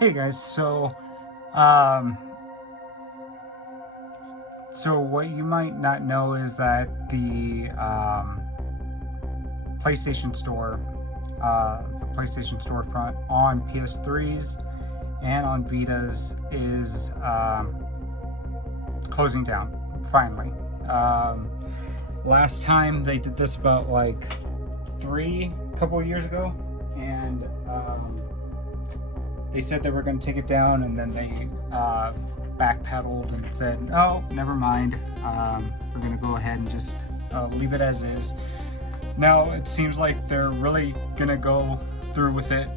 Hey guys, um, so what you might not know is that the PlayStation Store, the PlayStation storefront on PS3s and on Vitas is closing down, finally. Last time they did this about like a couple of years ago, and they said they were going to take it down, and then they backpedaled and said, "Oh, never mind. We're going to go ahead and just leave it as is." Now it seems like they're really going to go through with it.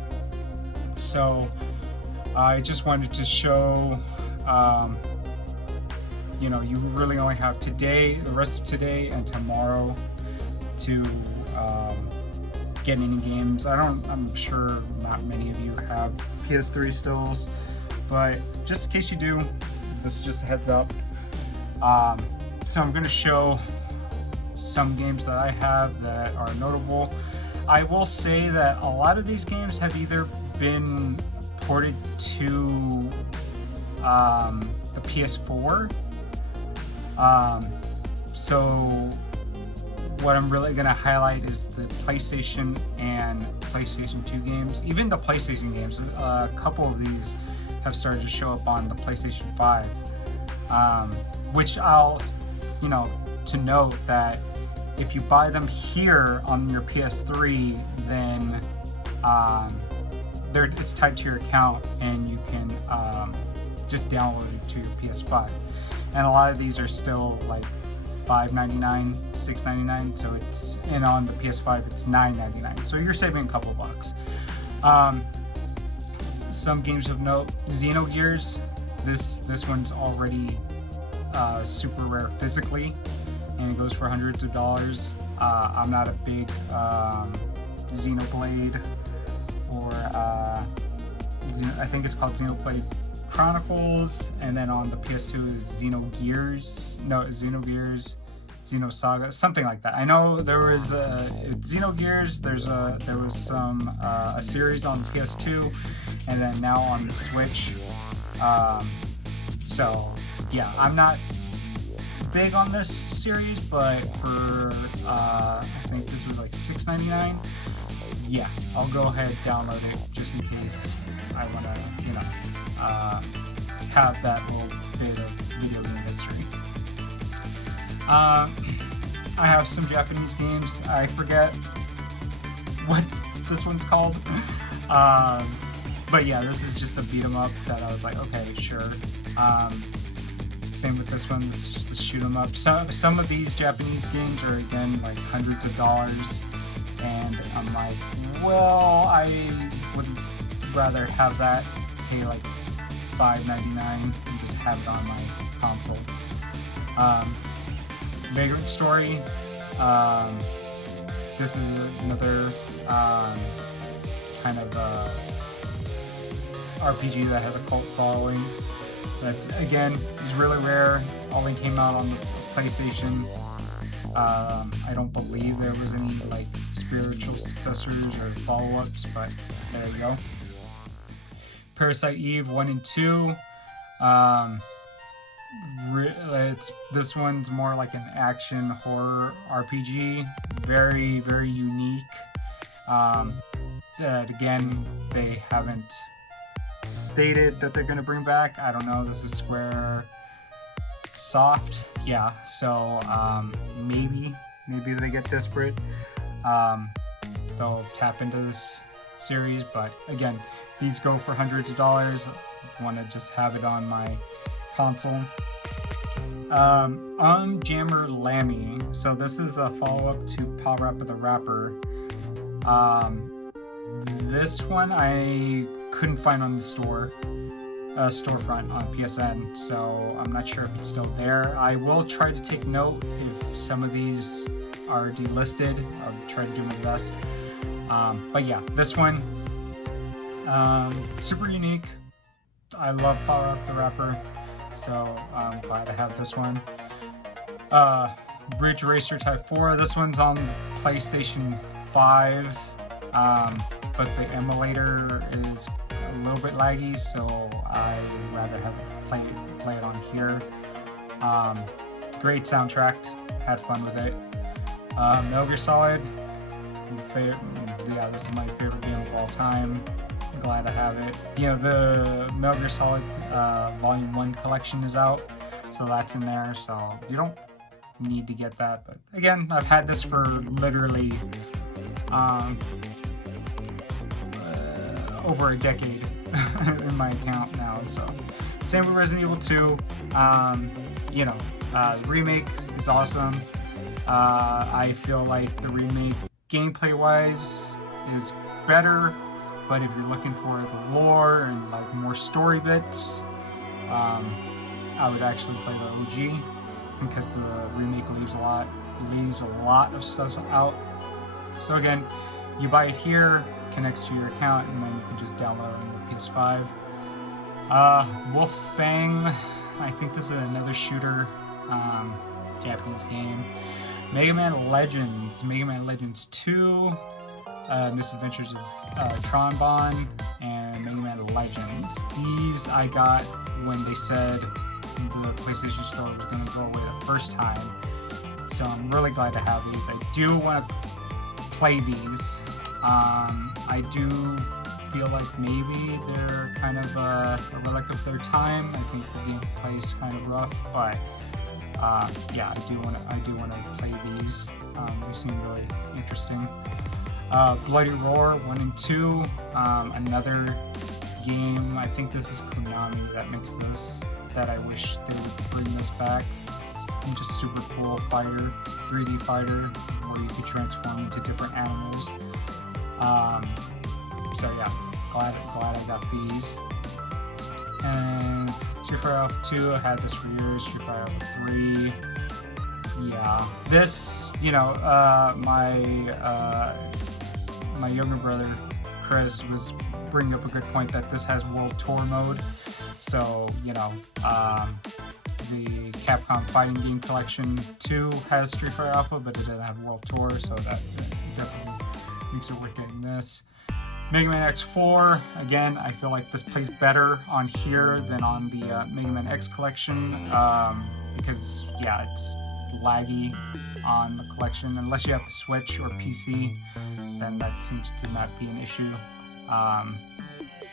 So I just wanted to show, you really only have today, the rest of today, and tomorrow to get any games. I'm sure not many of you have PS3 stills, but just in case you do, this is just a heads up. So I'm going to show some games that I have that are notable. I will say that a lot of these games have either been ported to the PS4. So what I'm really going to highlight is the PlayStation and PlayStation 2 games. Even the PlayStation games, a couple of these have started to show up on the PlayStation 5. Which to note that if you buy them here on your PS3, then it's tied to your account, and you can just download it to your PS5. And a lot of these are still like $5.99, $6.99, so it's, and on the PS5 it's $9.99, so you're saving a couple bucks. Some games of note: Xenogears. This one's already super rare physically, and it goes for hundreds of dollars. I'm not a big Xenoblade, or I think it's called Xenoblade Chronicles, and then on the PS2 is Xenogears, Xenosaga, something like that. I know there was Xenogears. There was some a series on the PS2, and then now on the Switch. So yeah, I'm not big on this series, but for I think this was like $6.99. Yeah, I'll go ahead and download it just in case I want to, have that little bit of video game history. I have some Japanese games. I forget what this one's called. But yeah, this is just a beat 'em up that I was like, okay, sure. Same with this one. This is just a shoot 'em up. So some of these Japanese games are, again, like hundreds of dollars, and I'm like, well, I would rather have that, pay like $5.99, and just have it on my console. Vagrant Story. This is another kind of RPG that has a cult following. That, again, is really rare. Only came out on the PlayStation. I don't believe there was any like spiritual successors or follow-ups, but there you go. Parasite Eve 1 and 2. This one's more like an action horror RPG. Very, very unique. Again, they haven't stated that they're going to bring back. I don't know. This is Square Soft. Yeah, so maybe they get desperate. They'll tap into this series, but again, these go for hundreds of dollars. I want to just have it on my console. Jammer Lammy. So this is a follow-up to Power Up of the Rapper. This one I couldn't find on the storefront on PSN, so I'm not sure if it's still there. I will try to take note if some of these are delisted. I'll try to do my best. But yeah, this one, super unique. I love Power Up the Rapper, so I'm glad to have this one. Bridge Racer Type 4. This one's on PlayStation 5, but the emulator is a little bit laggy, so I rather have play it on here. Great soundtrack, had fun with it. Metal Gear Solid, yeah, this is my favorite game of all time. Glad I have it. You know, the Metal Gear Solid Volume 1 collection is out, so that's in there, so you don't need to get that. But again, I've had this for literally over a decade in my account now. So same with Resident Evil 2. You know, the remake is awesome. I feel like the remake gameplay wise is better, but if you're looking for the lore and like more story bits, I would actually play the OG, because the remake leaves a lot of stuff out. So again, you buy it here, connects to your account, and then you can just download it on your PS5. Wolf Fang, I think this is another shooter, Japanese game. Mega Man Legends 2, Misadventures of Tron Bonne, and Mega Man Legends. These I got when they said the PlayStation Store was going to go away the first time, so I'm really glad to have these. I do want to play these. I do feel like maybe they're kind of a relic of their time. I think the gameplay is kind of rough, but yeah, I do want to play these. They seem really interesting. Bloody Roar 1 and 2, another game. I think this is Konami that makes this, that I wish they would bring this back. Just super cool fighter, 3D fighter, where you could transform into different animals. So yeah, glad I got these. And Street Fighter Alpha 2, I had this for years. Street Fighter Alpha 3, yeah. This, you know, my younger brother Chris was bringing up a good point that this has World Tour mode. So, you know, the Capcom Fighting Game Collection 2 has Street Fighter Alpha, but it doesn't have World Tour, so that definitely makes it worth getting this. Mega Man X4, again, I feel like this plays better on here than on the Mega Man X collection, because, yeah, it's laggy on the collection. Unless you have the Switch or PC, then that seems to not be an issue.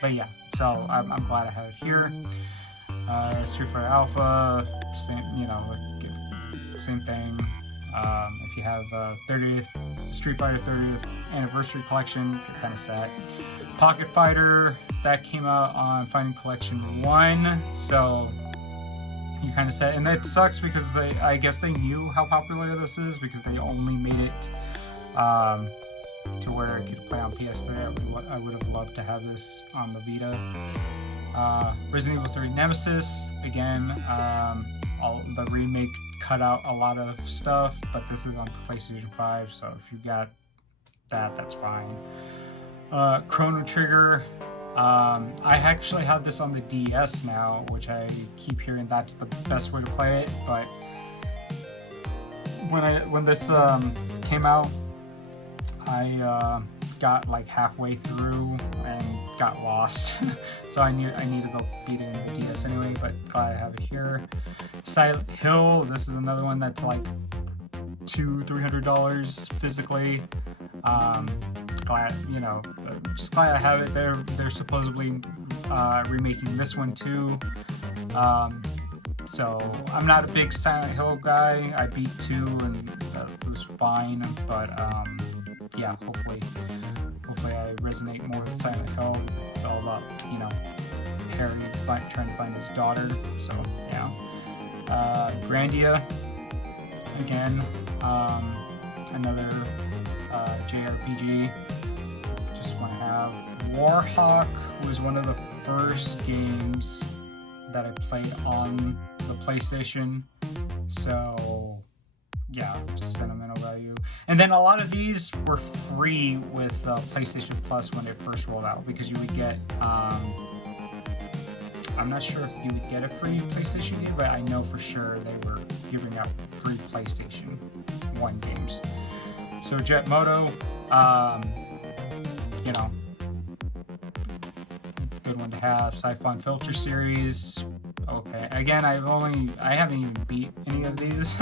But yeah, so I'm glad I have it here. Street Fighter Alpha, same, you know, same thing. If you have 30th Street Fighter 30th Anniversary Collection, you're kind of sad. Pocket Fighter, that came out on Fighting Collection 1, so you kind of sad. And that sucks because I guess they knew how popular this is, because they only made it to where it could play on PS3. I would have loved to have this on the Vita. Resident Evil 3 Nemesis, again, the remake cut out a lot of stuff, but this is on PlayStation 5, so if you got that, that's fine. Chrono Trigger, I actually have this on the DS now, which I keep hearing that's the best way to play it, but when this came out, I got like halfway through and got lost. So I need to go beat it in the DS anyway, but glad I have it here. Silent Hill, this is another one that's like $200-300 physically. Glad, you know, just glad I have it. They're supposedly remaking this one too. So I'm not a big Silent Hill guy. I beat 2 and it was fine, but yeah, hopefully I resonate more with Silent Hill. It's all about, you know, Harry trying to find his daughter. So yeah. Grandia, again, another JRPG. Just want to have. Warhawk was one of the first games that I played on the PlayStation. So yeah, just sentimental value. And then a lot of these were free with PlayStation Plus when it first rolled out, because you would get, I'm not sure if you would get a free PlayStation game, but I know for sure they were giving out free PlayStation 1 games. So Jet Moto, you know, good one to have. Siphon Filter series. Okay, again, I haven't even beat any of these,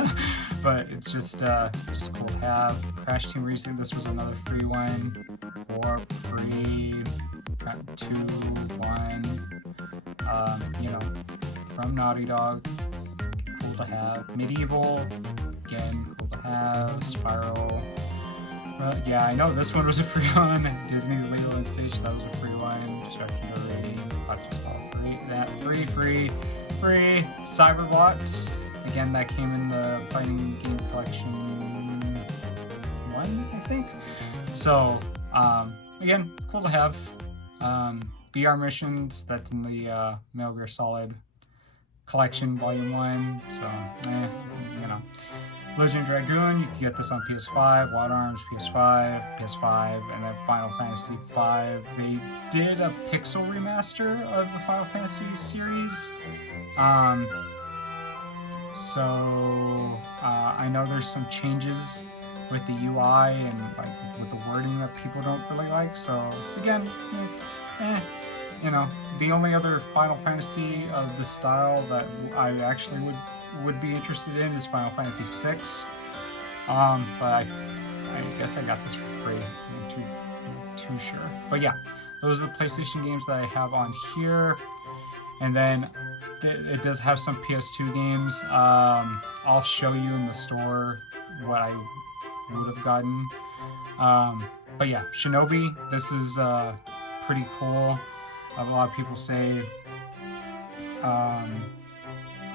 but it's just cool to have. Crash Team Racing. This was another free one. Warp free. Got 2, 1. You know, from Naughty Dog. Cool to have. Medieval. Again, cool to have. Spiral. Yeah, I know this one was a free one. Disney's Lilo & Stitch, that was a free one. Chucky already. Free. That free. Cyberbots. Again, that came in the Fighting Game Collection 1, I think. So, again, cool to have. VR missions, that's in the Metal Gear Solid Collection Volume 1. So, you know. Legend Dragoon, you can get this on PS5, Wild Arms, PS5, and then Final Fantasy V. They did a pixel remaster of the Final Fantasy series. I know there's some changes with the UI and like with the wording that people don't really like. So again, it's you know, the only other Final Fantasy of the style that I actually would be interested in is Final Fantasy VI. But I guess I got this for free. I'm not too sure. But yeah, those are the PlayStation games that I have on here. And then it does have some PS2 games. I'll show you in the store what I would have gotten. But yeah, Shinobi, this is pretty cool. A lot of people say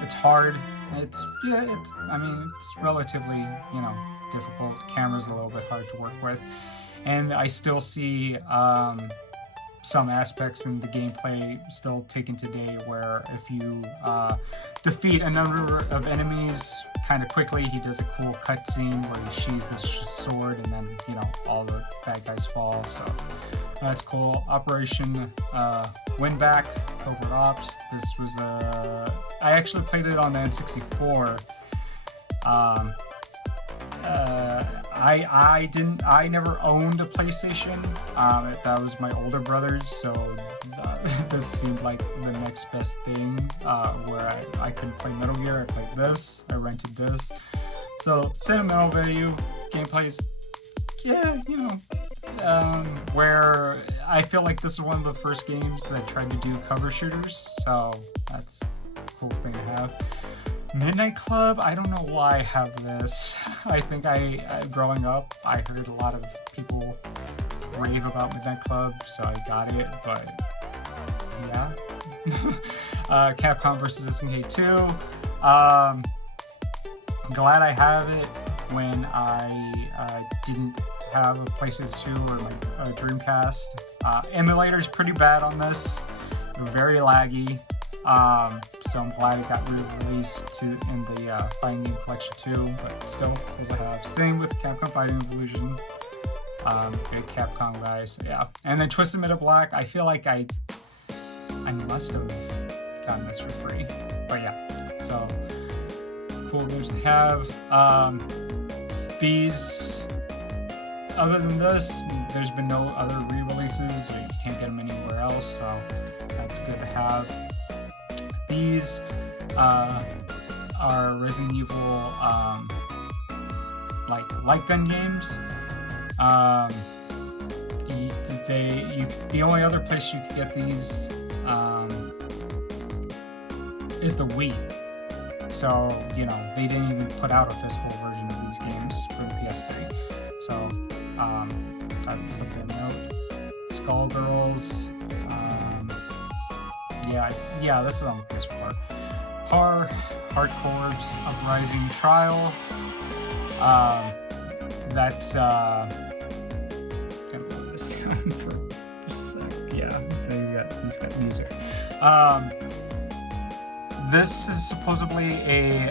it's hard. It's relatively, you know, difficult. The camera's a little bit hard to work with. And I still see some aspects in the gameplay still taken today where if you defeat a number of enemies kind of quickly, he does a cool cutscene where he sheathes this sword and then, you know, all the bad guys fall. So that's cool. Operation Winback, Covert Ops. This was I actually played it on the N64. I never owned a PlayStation. That was my older brother's, so this seemed like the next best thing where I could play Metal Gear. I played this, I rented this. So sentimental value, gameplay's, yeah, you know, where I feel like this is one of the first games that tried to do cover shooters, so that's a cool thing to have. Midnight Club, I don't know why I have this. I think growing up, I heard a lot of people rave about Midnight Club, so I got it, but yeah. Capcom vs. SNK 2. I'm glad I have it when I didn't have a PlayStation 2 or like a Dreamcast. Emulator's pretty bad on this, very laggy. So I'm glad it got released in the Fighting Game Collection 2, but still cool to have. Same with Capcom Fighting Evolution. Good Capcom guys, yeah. And then Twisted Metal Black, I feel like I must have gotten this for free, but yeah. So cool games to have. These, other than this, there's been no other re-releases, so you can't get them anywhere else. So that's good to have. These are Resident Evil light gun games. The only other place you can get these is the Wii. So, you know, they didn't even put out a physical version of these games for the PS3. So that's something to note. Skullgirls. Yeah, this is on the PS4. Hardcore's Uprising Trial. That's gonna put this down for a sec. Yeah, he's got music. This is supposedly a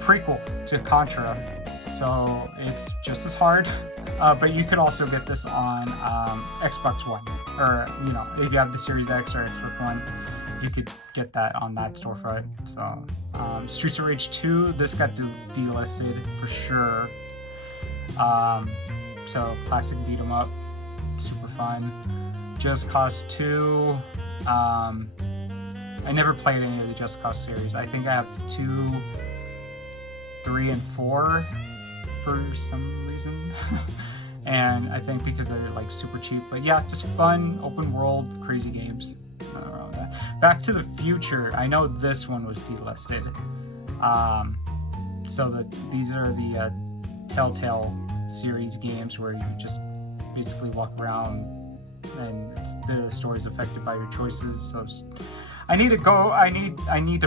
prequel to Contra, so it's just as hard. But you could also get this on Xbox One, or you know, if you have the Series X or Xbox One, you could get that on that storefront. So Streets of Rage 2, this got delisted for sure. So classic beat 'em up, super fun. Just Cause 2, I never played any of the Just Cause series. I think I have 2, 3, and 4 for some reason. And I think because they're like super cheap. But yeah, just fun, open world, crazy games. Nothing wrong with that. Back to the Future. I know this one was delisted. So these are the Telltale series games where you just basically walk around and the story's affected by your choices. So I need to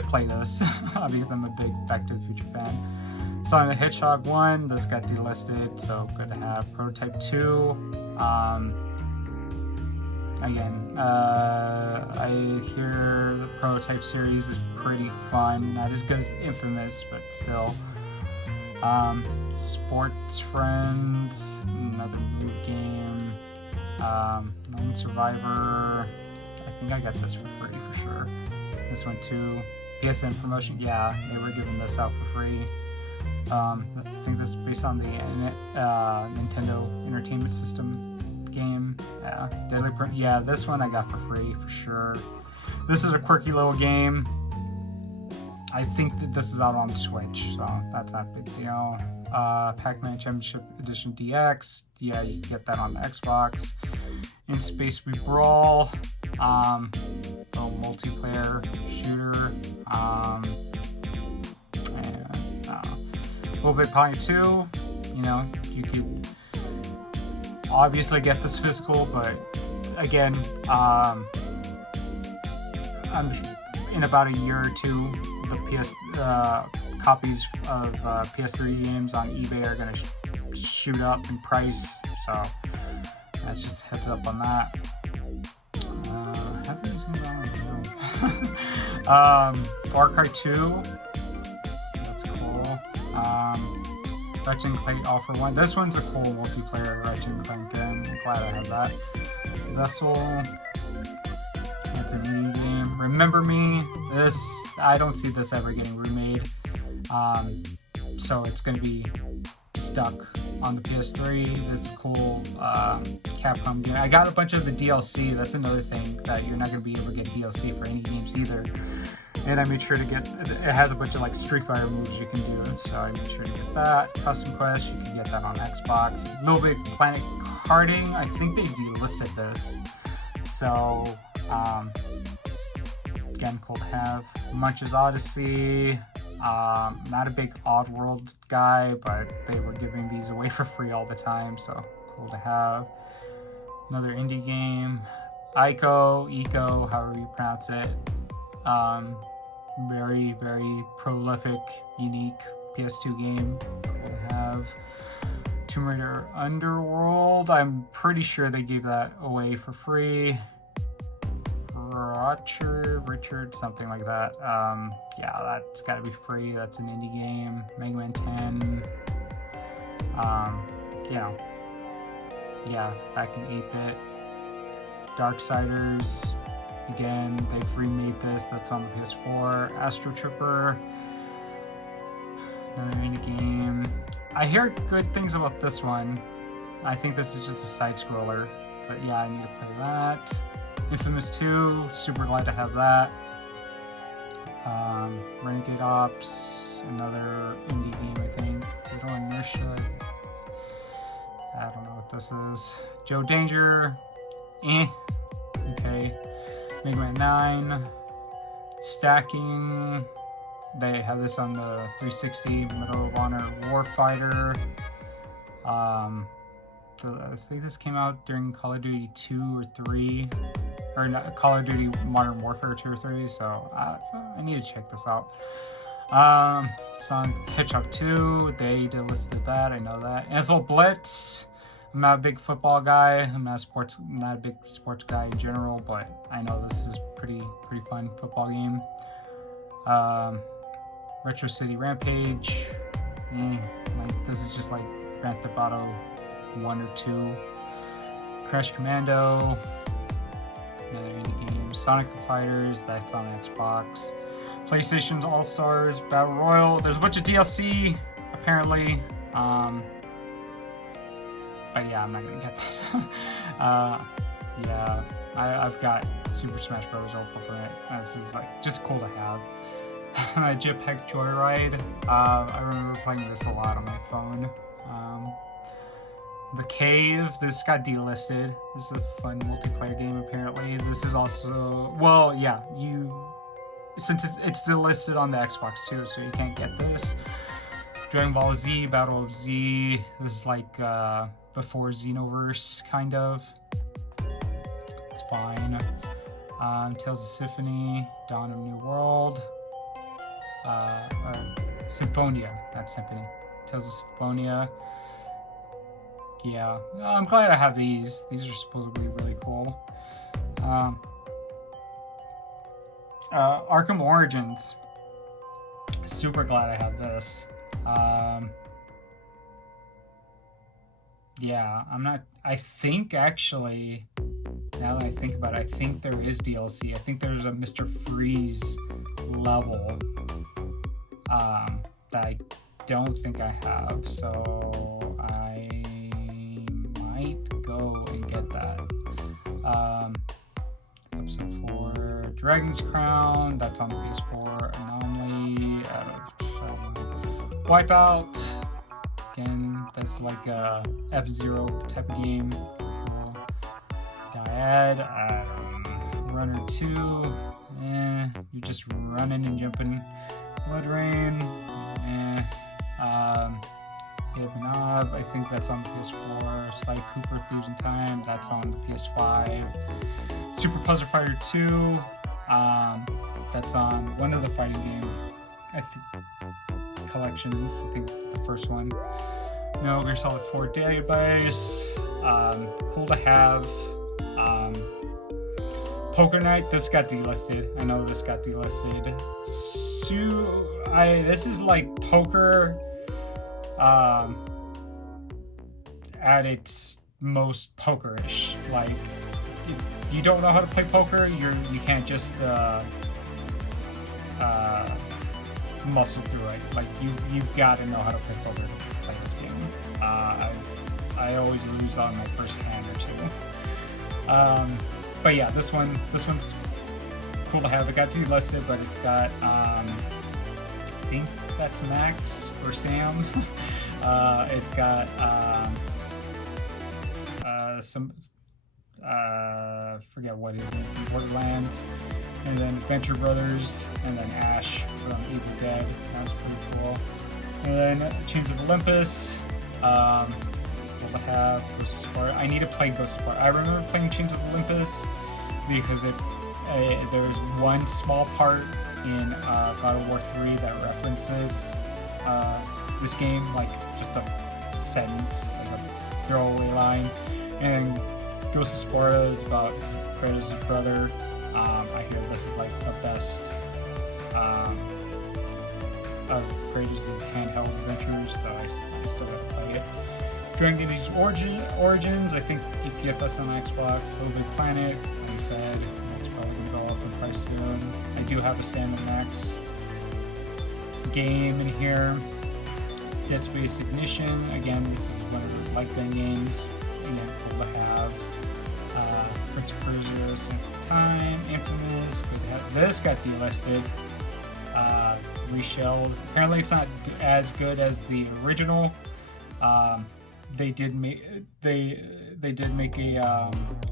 play this because I'm a big Back to the Future fan. Sonic the Hedgehog 1, this got delisted, so good to have. Prototype 2, again, I hear the Prototype series is pretty fun, not as good as Infamous, but still. Sports Friends, another move game. Lone Survivor, I think I got this for free for sure. This one too. PSN promotion, yeah, they were giving this out for free. I think this is based on the Nintendo Entertainment System game. Yeah, this one I got for free for sure. This is a quirky little game. I think that this is out on Switch, so that's not a big deal. Pac-Man Championship Edition DX. Yeah, you can get that on the Xbox. In Space We Brawl. Little multiplayer shooter. Little Big Planet 2, you know, you could obviously get this physical, but again, I'm in about a year or two, the copies of PS3 games on eBay are going to shoot up in price, so that's just a heads up on that. How do these things on? Far Cry 2. Ratchet and Clank Offer 1. This one's a cool multiplayer Ratchet and Clank game. I'm glad I have that. Vessel. That's an indie game. Remember Me. This, I don't see this ever getting remade. So it's going to be stuck on the PS3. This is cool. Capcom game. I got a bunch of the DLC. That's another thing, that you're not going to be able to get DLC for any games either. And I made sure to get, it has a bunch of like Street Fighter moves you can do, so I made sure to get that. Custom Quest, you can get that on Xbox. Little Big Planet Karting, I think they delisted this. So, again, cool to have. Munch's Odyssey, not a big Oddworld guy, but they were giving these away for free all the time, so cool to have. Another indie game, Eco, however you pronounce it. Very, very prolific, unique PS2 game. Cool to have. Tomb Raider Underworld, I'm pretty sure they gave that away for free. Richard, something like that. Yeah, that's gotta be free. That's an indie game. Mega Man 10. Yeah, back in 8-bit. Darksiders. Again, they've remade this. That's on the PS4. Astro Tripper. Another indie game. I hear good things about this one. I think this is just a side scroller. But yeah, I need to play that. Infamous 2. Super glad to have that. Renegade Ops. Another indie game, I think. Little Inertia. I don't know what this is. Joe Danger. Okay. Mega Man 9, Stacking, they have this on the 360, Medal of Honor Warfighter. I think this came out during Call of Duty 2 or 3, or not, Call of Duty Modern Warfare 2 or 3, so I need to check this out. Sonic the Hedgehog 2, they delisted that, I know that. Info Blitz. I'm not a big football guy. I'm not a big sports guy in general, but I know this is pretty fun football game. Retro City Rampage. This is just like Grand Theft Auto 1 or 2. Crash Commando. Another indie game. Sonic the Fighters. That's on Xbox. PlayStation's All Stars Battle Royale. There's a bunch of DLC apparently. But yeah, I'm not gonna get that. Yeah, I've got Super Smash Bros. Ultimate. This is like just cool to have. Jetpack Joyride. I remember playing this a lot on my phone. The Cave. This got delisted. This is a fun multiplayer game. Apparently, this is also since it's delisted on the Xbox too, so you can't get this. Dragon Ball Z, Battle of Z. This is like before Xenoverse, kind of. It's fine. Tales of Symphony, Dawn of New World. Symphonia, not Symphony. Tales of Symphonia. Yeah, I'm glad I have these. These are supposedly really cool. Arkham Origins. Super glad I have this. Yeah, I think actually, now that I think about it, I think there is DLC. I think there's a Mr. Freeze level that I don't think I have, so I might go and get that. Episode 4, Dragon's Crown, that's on the PS4. Anomaly, Wipeout, again, that's like a F-Zero type of game. Cool. Dyad, Runner 2, you're just running and jumping. Blood Rain, Knob, I think that's on the PS4. Sly Cooper, Thieves in Time, that's on the PS5. Super Puzzle Fighter 2, that's on one of the fighting game collections, I think the first one. Metal Gear Solid 4 Database, cool to have. Poker Night, this got delisted. I know this got delisted. This is like poker at its most pokerish. Like, if you don't know how to play poker, you can't just muscle through it. Like, you've got to know how to play poker to play this game. I always lose on my first hand or two. But yeah, this one's cool to have. It got delisted, but it's got I think that's Max or Sam. It's got some forget what his name from Borderlands, and then Venture Brothers, and then Ash from Evil Dead. That's pretty cool. And then Chains of Olympus. To have Ghost of Sparta. I need to play Ghost of Sparta. I remember playing Chains of Olympus because there's one small part in God of War 3 that references this game, like just a sentence, like a throwaway line. And Ghost of Sparta is about Kratos' brother. I hear this is like the best of Kratos' handheld adventures, so I still gotta play it. Dragon Age Origins, I think you can get this on Xbox. Little Big Planet, like I said, it's probably going to go up in price soon. I do have a Sam & Max game in here. Dead Space Ignition, again, this is one of those light gun games. Again, cool to have. Prince of Persia, Sands of Time, Infamous, good to have. This got delisted. Reshelled. Apparently it's not as good as the original. They did make a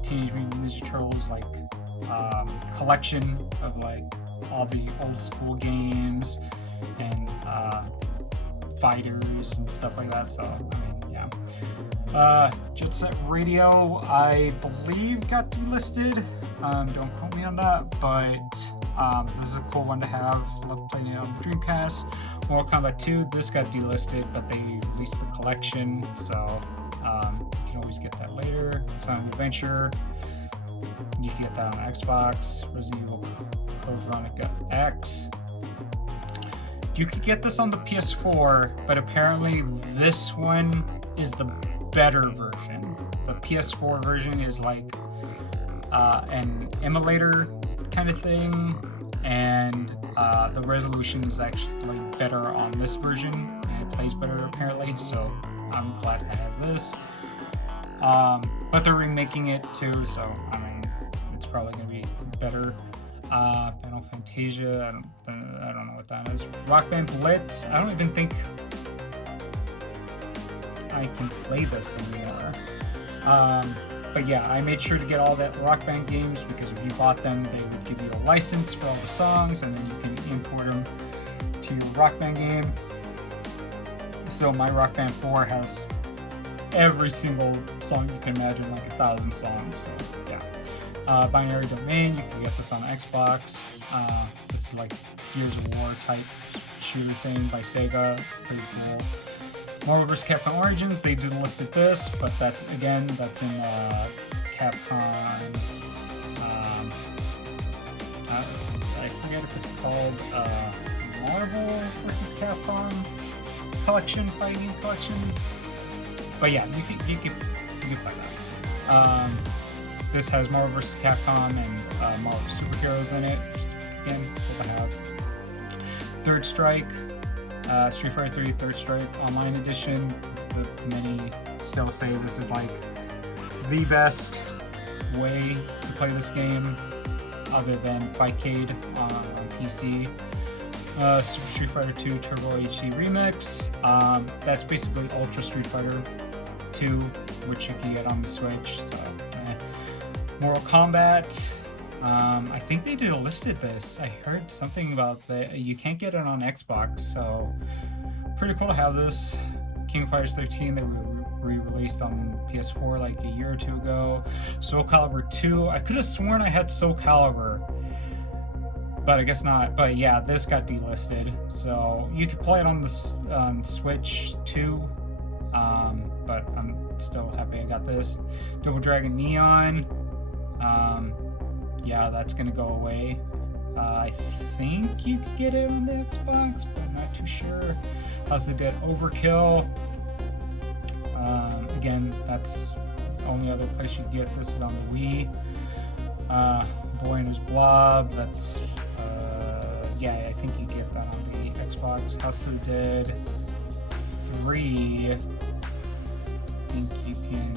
Teenage Mutant Ninja Turtles like collection of like all the old school games and fighters and stuff like that. So I mean, yeah. Jet Set Radio, I believe got delisted. Don't quote me on that, but this is a cool one to have. Love playing it on the Dreamcast. Mortal Kombat 2, this got delisted, but they released the collection, so you can always get that later. Sonic Adventure, you can get that on Xbox. Resident Evil Code Veronica X. You could get this on the PS4, but apparently this one is the better version. The PS4 version is like an emulator kind of thing, and the resolution is actually better on this version, and it plays better apparently, so I'm glad to have this. But they're remaking it too, so I mean, probably going to be better. Final Fantasia, I don't know what that is. Rock Band Blitz, I don't even think I can play this anymore. But yeah, I made sure to get all that Rock Band games because if you bought them, they would give you a license for all the songs, and then you can import them to your Rock Band game. So my Rock Band 4 has every single song you can imagine, like 1,000 songs. So yeah, Binary Domain, you can get this on Xbox. This is like Gears of War type shooter thing by Sega, pretty cool. Marvel vs. Capcom Origins, they did listed this, but that's in Capcom. I forget if it's called Marvel vs. Capcom Collection, Fighting Collection. But yeah, you can play that. This has Marvel vs. Capcom and Marvel Superheroes in it. Just again, cool to have. Third Strike. Street Fighter 3 Third Strike Online Edition. Many still say this is like the best way to play this game other than Fightcade on PC. Super Street Fighter 2 Turbo HD Remix. That's basically Ultra Street Fighter 2, which you can get on the Switch. So, Mortal Kombat. I think they listed this. I heard something about that. You can't get it on Xbox, so pretty cool to have this. King of Fighters 13, they re-released on PS4 like a year or two ago. Soul Calibur 2. I could have sworn I had Soul Calibur, but I guess not. But yeah, this got delisted, so you could play it on the Switch too. But I'm still happy I got this. Double Dragon Neon. Yeah, that's gonna go away. I think you could get it on the Xbox, but I'm not too sure. House of the Dead Overkill. Again, that's the only other place you can get this is on the Wii. Boy and His Blob. That's yeah, I think you get that on the Xbox. House of the Dead 3. I think you can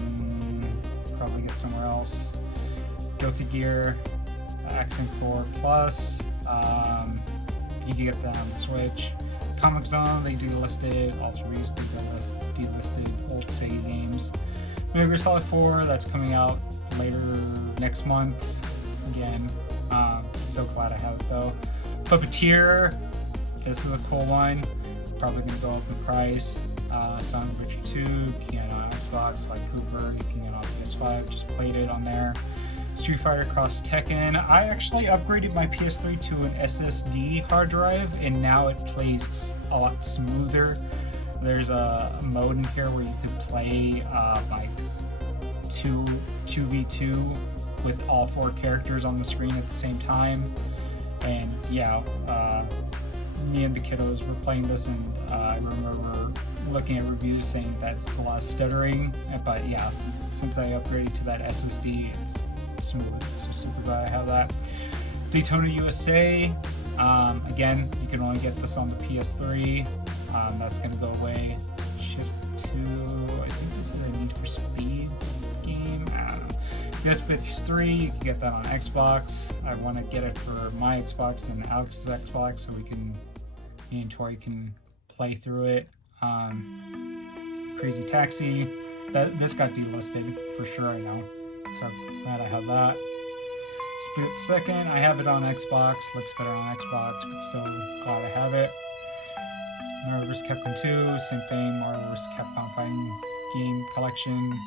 probably get somewhere else. Guilty Gear. Accent Core Plus, you can get that on the Switch. Comic Zone, they delisted. Ultra Reese, they delisted old Sega games. Metal Gear Solid 4, that's coming out later next month. Again, so glad I have it though. Puppeteer, this is a cool one. Probably gonna go up in price. Sonic Adventure 2, you can get on Xbox, like Cooper, you can get on PS5. Just played it on there. Street Fighter Cross Tekken. I actually upgraded my PS3 to an SSD hard drive, and now it plays a lot smoother. There's a mode in here where you can play like 2v2 with all 4 characters on the screen at the same time. And yeah, me and the kiddos were playing this, and I remember looking at reviews saying that it's a lot of stuttering. But yeah, since I upgraded to that SSD, it's smooth, so super glad I have that. Daytona USA, again, you can only get this on the PS3. That's gonna go away. Shift to, I think this is a Need for Speed game. I don't know. PS3, you can get that on Xbox. I want to get it for my Xbox and Alex's Xbox, so me and Tori can play through it. Crazy Taxi, this got delisted for sure, I know. So glad I have that. Split Second, I have it on Xbox. Looks better on Xbox, but still glad I have it. Marvel vs. Capcom 2, same thing. Marvel vs. Capcom Fighting Game Collection.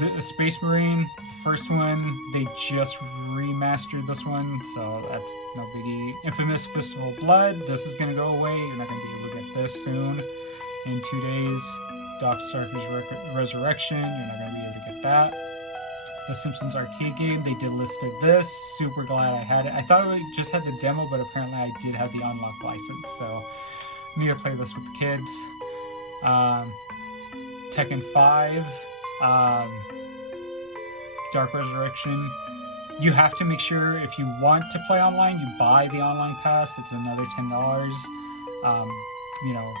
The Space Marine, the first one, they just remastered this one, so that's no biggie. Infamous Fistful of Blood, this is gonna go away. You're not gonna be able to get this soon. In 2 days. Doc Starker's Resurrection, you're not gonna be able to get that. The Simpsons arcade game, they did listed this. Super glad I had it. I thought we just had the demo, but apparently I did have the unlocked license, so I need to play this with the kids. Tekken 5, Dark Resurrection. You have to make sure if you want to play online, you buy the online pass. It's another $10. You know,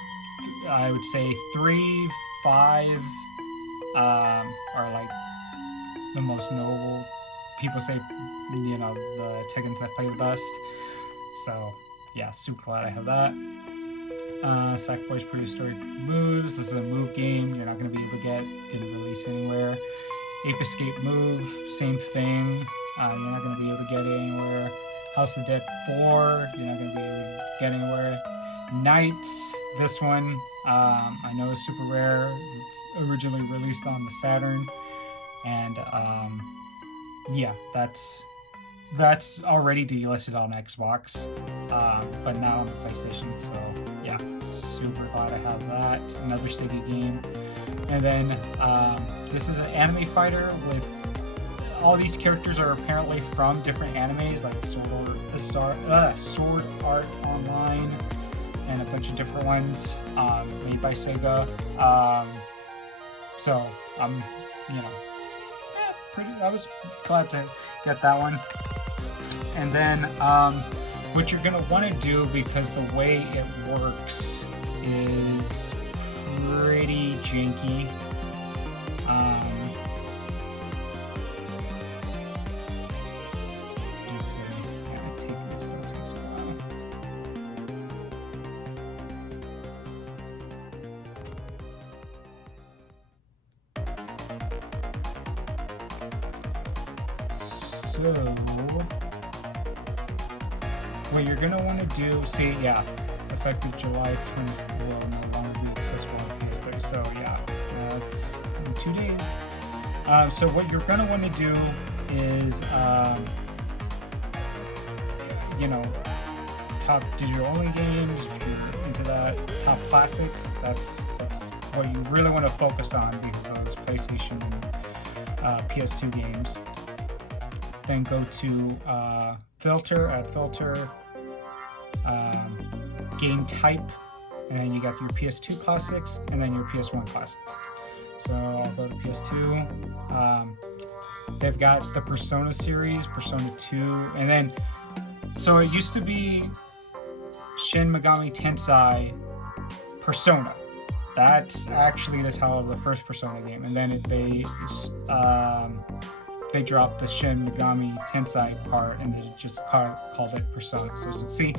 I would say 3, 5 are like the most notable people say, you know, the Tekkens that play the best. So yeah, super glad I have that. Sackboy's Prehistoric Moves. This is a move game you're not going to be able to get. Didn't release anywhere. Ape Escape Move, same thing. You're not going to be able to get it anywhere. House of Dead 4, you're not going to be able to get anywhere. Knights, this one, I know is super rare. Originally released on the Saturn. And yeah, that's already delisted on Xbox, but now on the PlayStation. So yeah, super glad I have that. Another Sega game. And then this is an anime fighter with all these characters are apparently from different animes, like Sword Art Online and a bunch of different ones made by Sega. So I'm, you know, I was glad to get that one. And then what you're gonna want to do, because the way it works is pretty janky. So what you're gonna want to do, see, yeah, effective July 20th will no longer be accessible on PS3. So yeah, that's in 2 days. So what you're gonna want to do is, you know, top digital only games. If you're into that, top classics. That's what you really want to focus on, because those PlayStation and PS2 games. Then go to filter, add filter, game type, and you got your PS2 classics and then your PS1 classics. So I'll go to PS2. They've got the Persona series, Persona 2, and then, so it used to be Shin Megami Tensei Persona. That's actually the title of the first Persona game, and then they dropped the Shin Megami Tensei part and they just called it Persona. So see,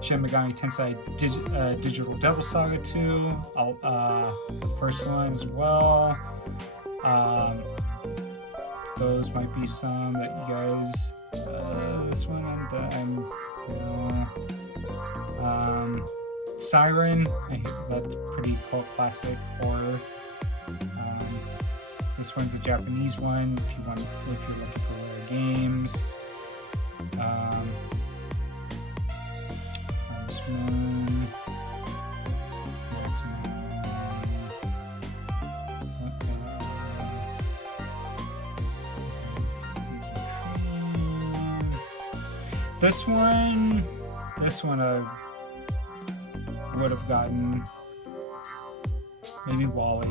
Shin Megami Tensei Digital Devil Saga 2, the first one as well. Those might be some that you guys, this one, and Siren, that's pretty cult classic horror. This one's a Japanese one if you're looking for rare games. This one. This one I would have gotten maybe Wall-E,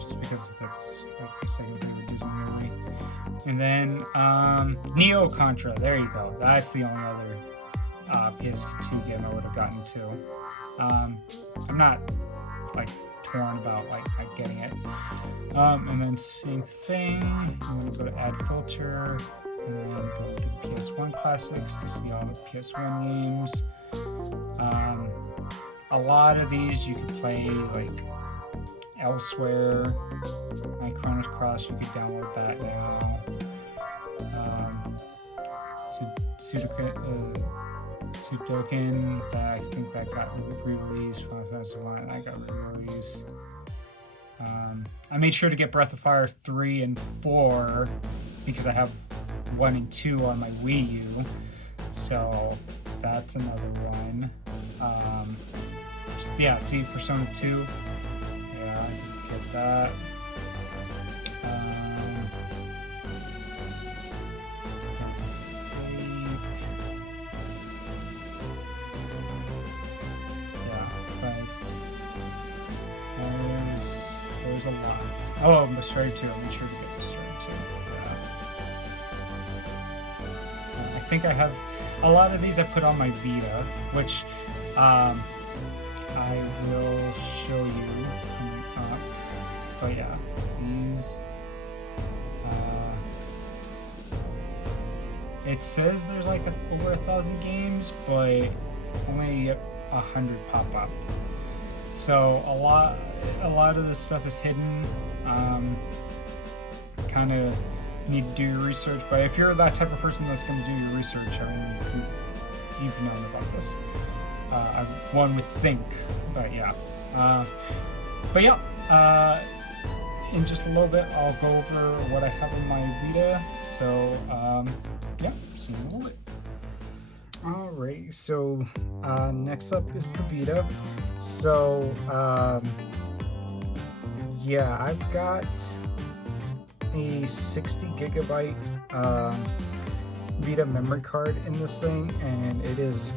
just because that's like the second favorite Disney movie. And then Neo Contra, there you go. That's the only other PS2 game I would have gotten too. I'm not like torn about like getting it. And then same thing. I'm gonna go to add filter and then go to PS1 classics to see all the PS1 games. A lot of these you can play like elsewhere. Like Chrono Cross, you can download that now. Sudoku, I think that got re-released. Final Fantasy 1, and that got re-released. I made sure to get Breath of Fire 3 and 4 because I have 1 and 2 on my Wii U. So that's another one. Yeah, see, Persona 2. Yeah, I did get that. There's a lot. Oh, Destroyed 2. I made sure to get Destroyed 2. Yeah. I think I have a lot of these I put on my Vita, which I will show you coming up. But yeah, these It says there's like over 1,000 games, but only 100 pop up. So a lot of this stuff is hidden. Kind of need to do your research, but if you're that type of person that's going to do your research, I mean, you've known about this. One would think, but yeah. In just a little bit, I'll go over what I have on my Vita. So yeah, see you in a little bit. Alright, so next up is the Vita. So yeah, I've got a 60 gigabyte Vita memory card in this thing, and it is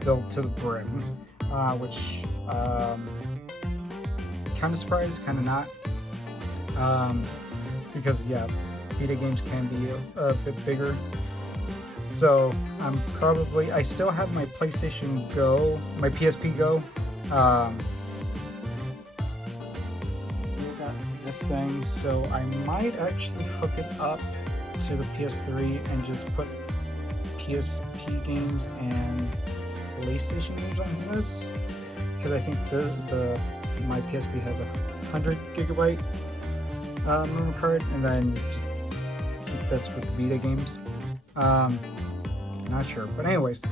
filled to the brim, which kind of surprised, kind of not, because yeah, Vita games can be a bit bigger. So I still have my PlayStation Go, my PSP Go. Still got this thing, so I might actually hook it up to the PS3 and just put PSP games and PlayStation games on this, because I think my PSP has a 100 gigabyte memory card, and then just keep this with the Vita games. Not sure, but anyways,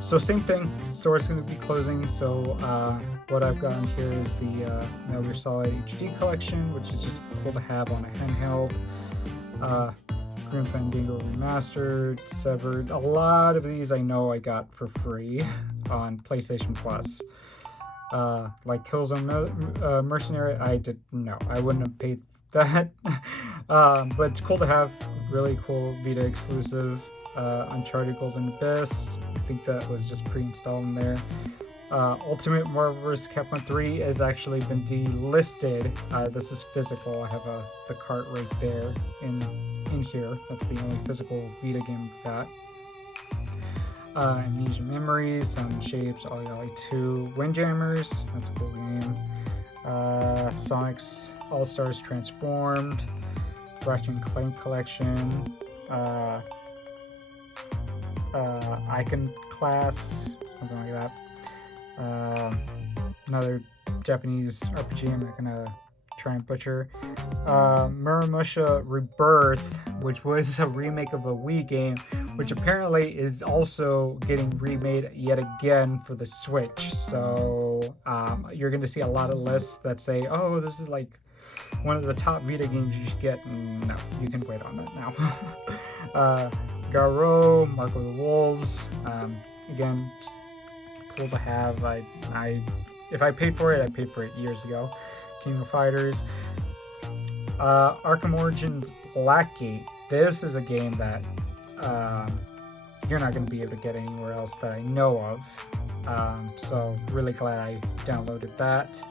so same thing, store's going to be closing, so what I've got on here is the Metal Gear Solid HD collection, which is just cool to have on a handheld. Grim Fandango Remastered, Severed, a lot of these I know I got for free on PlayStation Plus. Like Killzone Mercenary, I wouldn't have paid that. But it's cool to have. Really cool Vita exclusive. Uncharted Golden Abyss, I think that was just pre-installed in there. Ultimate Marvel vs. Capcom 3 has actually been delisted. This is physical. I have the cart right there in here. That's the only physical Vita game we've got. Amnesia Memories, Some Shapes, Ollie Ollie 2, Windjammers, that's a cool game. Sonic's All-Stars Transformed, Ratchet and Clank Collection, Icon Class, something like that. Another Japanese RPG I'm not gonna try and butcher. Muramusha Rebirth, which was a remake of a Wii game, which apparently is also getting remade yet again for the Switch. So you're going to see a lot of lists that say, oh, this is like one of the top Vita games you should get. No, you can wait on that now. Garo, Mark of the Wolves, again, just cool to have. If I paid for it, I paid for it years ago. King of Fighters, Arkham Origins Blackgate. This is a game that you're not going to be able to get anywhere else that I know of. So really glad I downloaded that.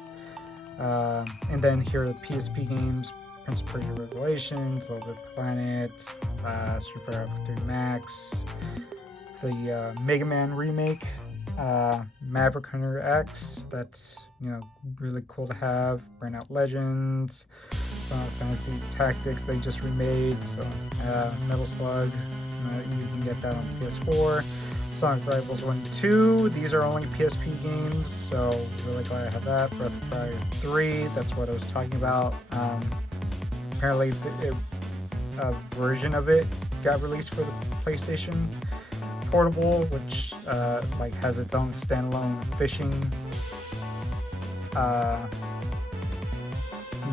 And then here are the PSP games: Prince of Persia Revelations, Little Big Planet, Street Fighter Alpha 3 Max, the Mega Man remake, Maverick Hunter X, that's really cool to have. Burnout Legends, Final Fantasy Tactics they just remade, so Metal Slug, you can get that on PS4. Sonic Rivals 1 and 2, these are only PSP games, so really glad I have that. Breath of Fire 3, that's what I was talking about. Apparently a version of it got released for the PlayStation Portable, which has its own standalone fishing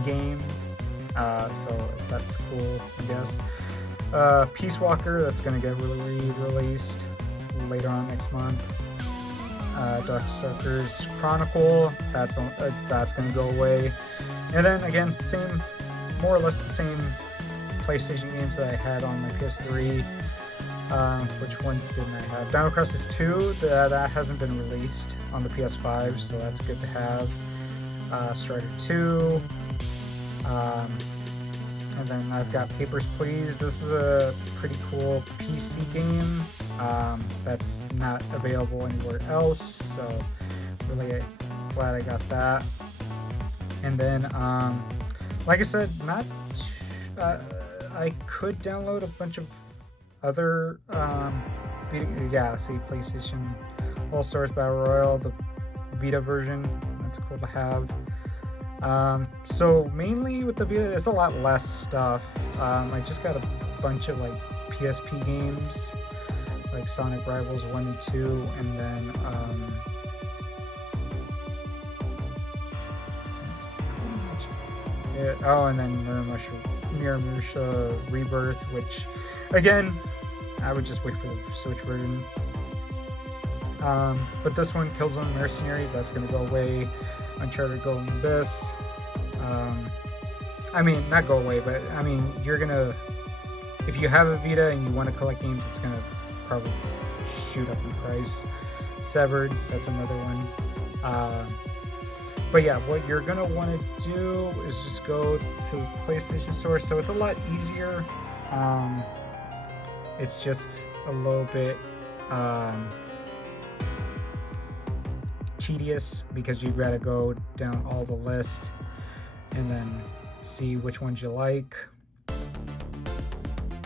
game, so that's cool, I guess. Peace Walker, that's going to get released later on next month. Darkstalkers Chronicle, that's going to go away. And then again, more or less the same PlayStation games that I had on my PS3. Which ones didn't I have? Dino Crisis 2, that hasn't been released on the PS5, so that's good to have. Strider 2, and then I've got Papers, Please. This is a pretty cool PC game that's not available anywhere else, so really glad I got that. And then, like I said, I could download a bunch of other yeah, see, PlayStation All Stars Battle Royale, the Vita version. That's cool to have. So mainly with the Vita, there's a lot less stuff. I just got a bunch of like PSP games, like Sonic Rivals 1 and 2, and then that's pretty much it. Oh, and then Miramusha Rebirth, which again, I would just wait for the Switch version. But this one, Killzone Mercenaries, that's going to go away. Uncharted Golden Abyss. I mean, not go away, but I mean, you're going to, if you have a Vita and you want to collect games, it's going to probably shoot up in price. Severed, that's another one. But yeah, what you're going to want to do is just go to the PlayStation Store. So it's a lot easier. It's just a little bit tedious because you gotta go down all the list and then see which ones you like.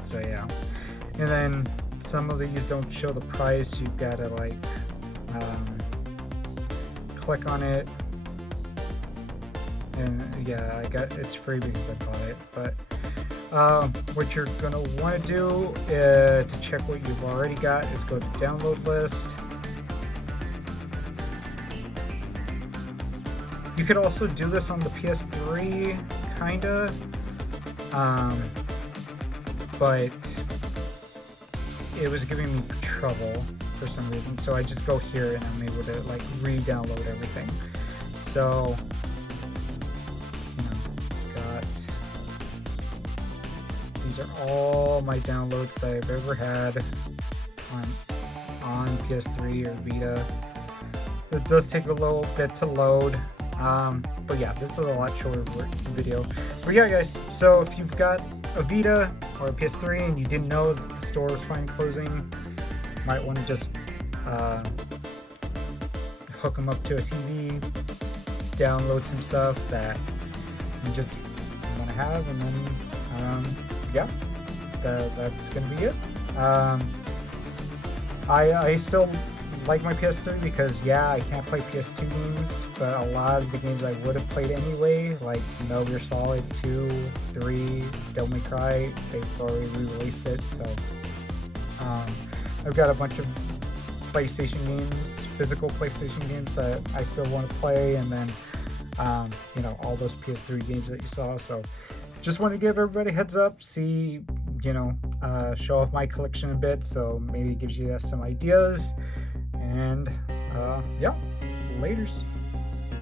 So yeah, and then some of these don't show the price. You've gotta like click on it, and yeah, it's free because I bought it. But what you're gonna want to do to check what you've already got is go to download list. You could also do this on the PS3, kinda, but it was giving me trouble for some reason. So I just go here and I'm able to like re-download everything. So, these are all my downloads that I've ever had on PS3 or Vita. It does take a little bit to load. But yeah, this is a lot shorter video. But yeah, guys, so if you've got a Vita or a PS3 and you didn't know that the store was finally closing, you might want to just hook them up to a TV, download some stuff that you just want to have, and then yeah, that's gonna be it. I still like my PS3 because yeah, I can't play PS2 games, but a lot of the games I would have played anyway, like Metal Gear Solid 2, 3, Devil May Cry, they've already re-released it, so I've got a bunch of PlayStation games, physical PlayStation games that I still want to play, and then you know, all those PS3 games that you saw. So just want to give everybody a heads up, see, you know, show off my collection a bit, so maybe it gives you some ideas. And yeah, laters.